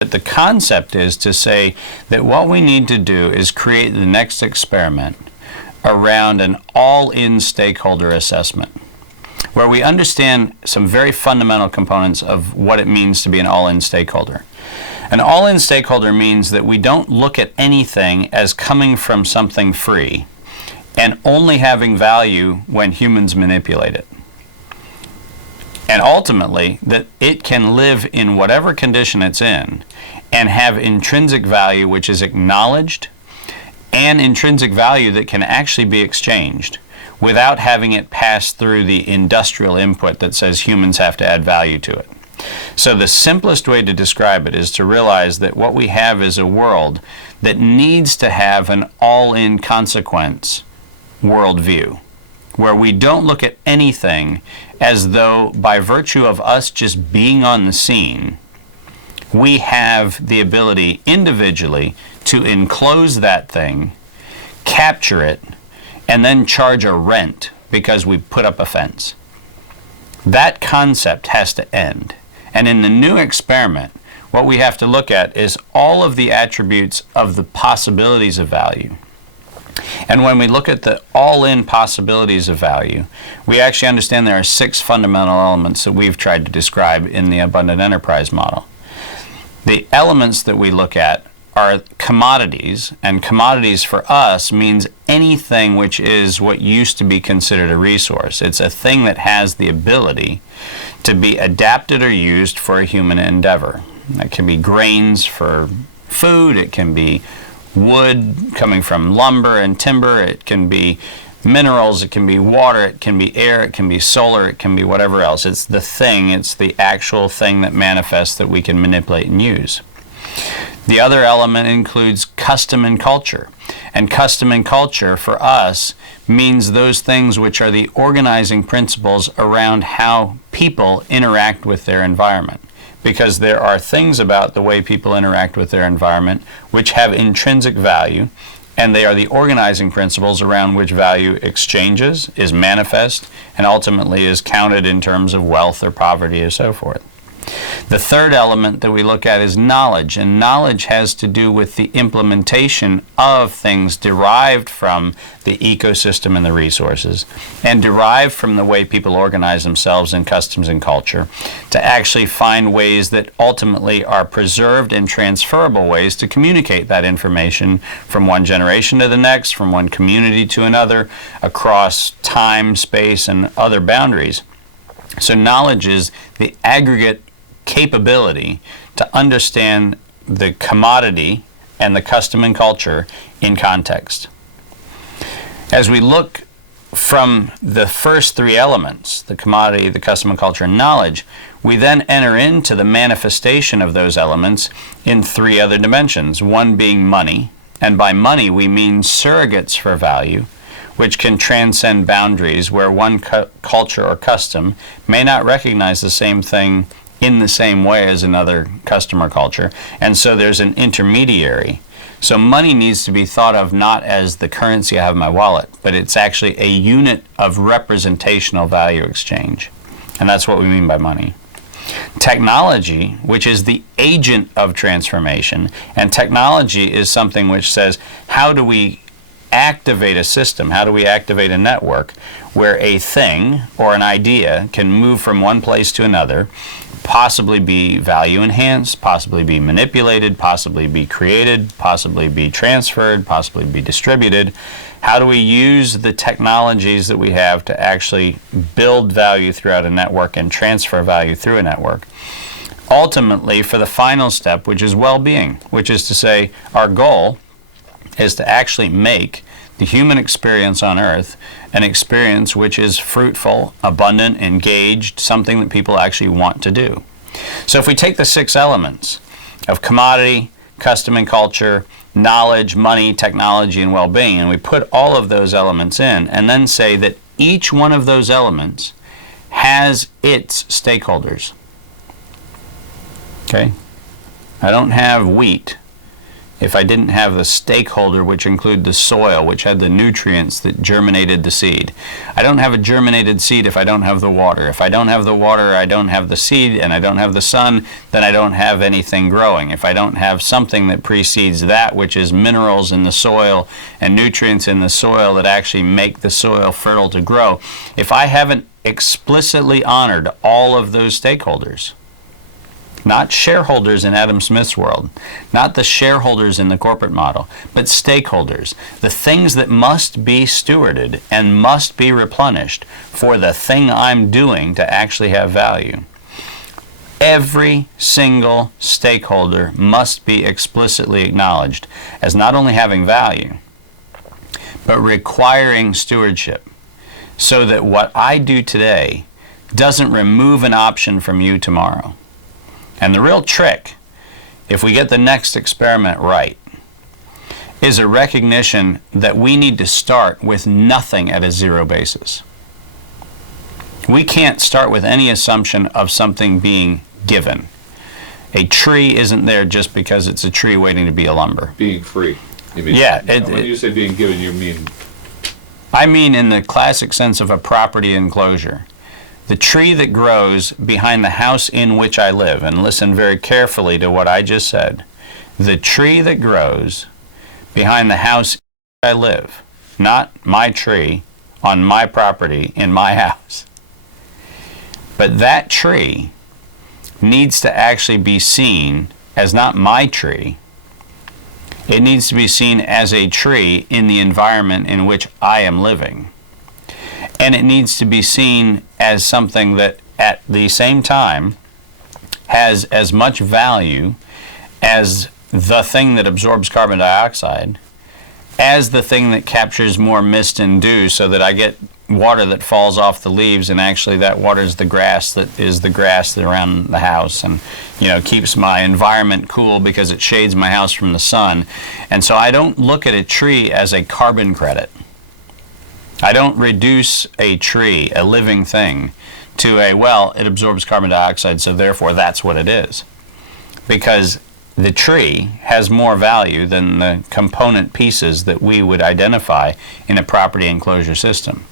But the concept is to say that what we need to do is create the next experiment around an all-in stakeholder assessment, where we understand some very fundamental components of what it means to be an all-in stakeholder. An all-in stakeholder means that we don't look at anything as coming from something free and only having value when humans manipulate it. And ultimately, that it can live in whatever condition it's in and have intrinsic value which is acknowledged, and intrinsic value that can actually be exchanged without having it pass through the industrial input that says humans have to add value to it. So the simplest way to describe it is to realize that what we have is a world that needs to have an all-in consequence worldview, where we don't look at anything as though by virtue of us just being on the scene, we have the ability individually to enclose that thing, capture it, and then charge a rent because we put up a fence. That concept has to end. And in the new experiment, what we have to look at is all of the attributes of the possibilities of value. And when we look at the all-in possibilities of value, we actually understand there are 6 fundamental elements that we've tried to describe in the abundant enterprise model. The elements that we look at are commodities, and commodities for us means anything which is what used to be considered a resource. It's a thing that has the ability to be adapted or used for a human endeavor. It can be grains for food, it can be wood coming from lumber and timber, it can be minerals, it can be water, it can be air, it can be solar, it can be whatever else. It's the thing, it's the actual thing that manifests that we can manipulate and use. The other element includes custom and culture. And custom and culture for us means those things which are the organizing principles around how people interact with their environment. Because there are things about the way people interact with their environment which have intrinsic value, and they are the organizing principles around which value exchanges, is manifest, and ultimately is counted in terms of wealth or poverty or so forth. The third element that we look at is knowledge, and knowledge has to do with the implementation of things derived from the ecosystem and the resources, and derived from the way people organize themselves in customs and culture, to actually find ways that ultimately are preserved and transferable ways to communicate that information from one generation to the next, from one community to another, across time, space, and other boundaries. So knowledge is the aggregate capability to understand the commodity and the custom and culture in context. As we look from the first 3 elements, the commodity, the custom and culture, and knowledge, we then enter into the manifestation of those elements in 3 other dimensions, one being money, and by money we mean surrogates for value, which can transcend boundaries, where one culture or custom may not recognize the same thing in the same way as another customer culture, and so there's an intermediary. So money needs to be thought of not as the currency I have in my wallet, but it's actually a unit of representational value exchange, and that's what we mean by money. Technology, which is the agent of transformation, and technology is something which says, how do we activate a system, how do we activate a network where a thing or an idea can move from one place to another, possibly be value enhanced, possibly be manipulated, possibly be created, possibly be transferred, possibly be distributed. How do we use the technologies that we have to actually build value throughout a network and transfer value through a network? Ultimately, for the final step, which is well-being, which is to say our goal is to actually make the human experience on Earth an experience which is fruitful, abundant, engaged, something that people actually want to do. So if we take the 6 elements of commodity, custom and culture, knowledge, money, technology, and well-being, and we put all of those elements in, and then say that each one of those elements has its stakeholders. Okay? I don't have wheat if I didn't have the stakeholder, which include the soil, which had the nutrients that germinated the seed. I don't have a germinated seed if I don't have the water. If I don't have the water, I don't have the seed, and I don't have the sun, then I don't have anything growing. If I don't have something that precedes that, which is minerals in the soil and nutrients in the soil that actually make the soil fertile to grow, if I haven't explicitly honored all of those stakeholders, not shareholders in Adam Smith's world, not the shareholders in the corporate model, but stakeholders, the things that must be stewarded and must be replenished for the thing I'm doing to actually have value. Every single stakeholder must be explicitly acknowledged as not only having value, but requiring stewardship, so that what I do today doesn't remove an option from you tomorrow. And the real trick, if we get the next experiment right, is a recognition that we need to start with nothing at a zero basis. We can't start with any assumption of something being given. A tree isn't there just because it's a tree waiting to be a lumber. Being free. You mean, yeah. When you say being given, you mean? I mean in the classic sense of a property enclosure. The tree that grows behind the house in which I live, and listen very carefully to what I just said, the tree that grows behind the house in which I live, not my tree on my property in my house, but that tree needs to actually be seen as not my tree. It needs to be seen as a tree in the environment in which I am living. And it needs to be seen as something that at the same time has as much value as the thing that absorbs carbon dioxide, as the thing that captures more mist and dew so that I get water that falls off the leaves, and actually that waters the grass that is the grass that around the house, and keeps my environment cool because it shades my house from the sun. And so I don't look at a tree as a carbon credit. I don't reduce a tree, a living thing, to it absorbs carbon dioxide, so therefore that's what it is. Because the tree has more value than the component pieces that we would identify in a property enclosure system.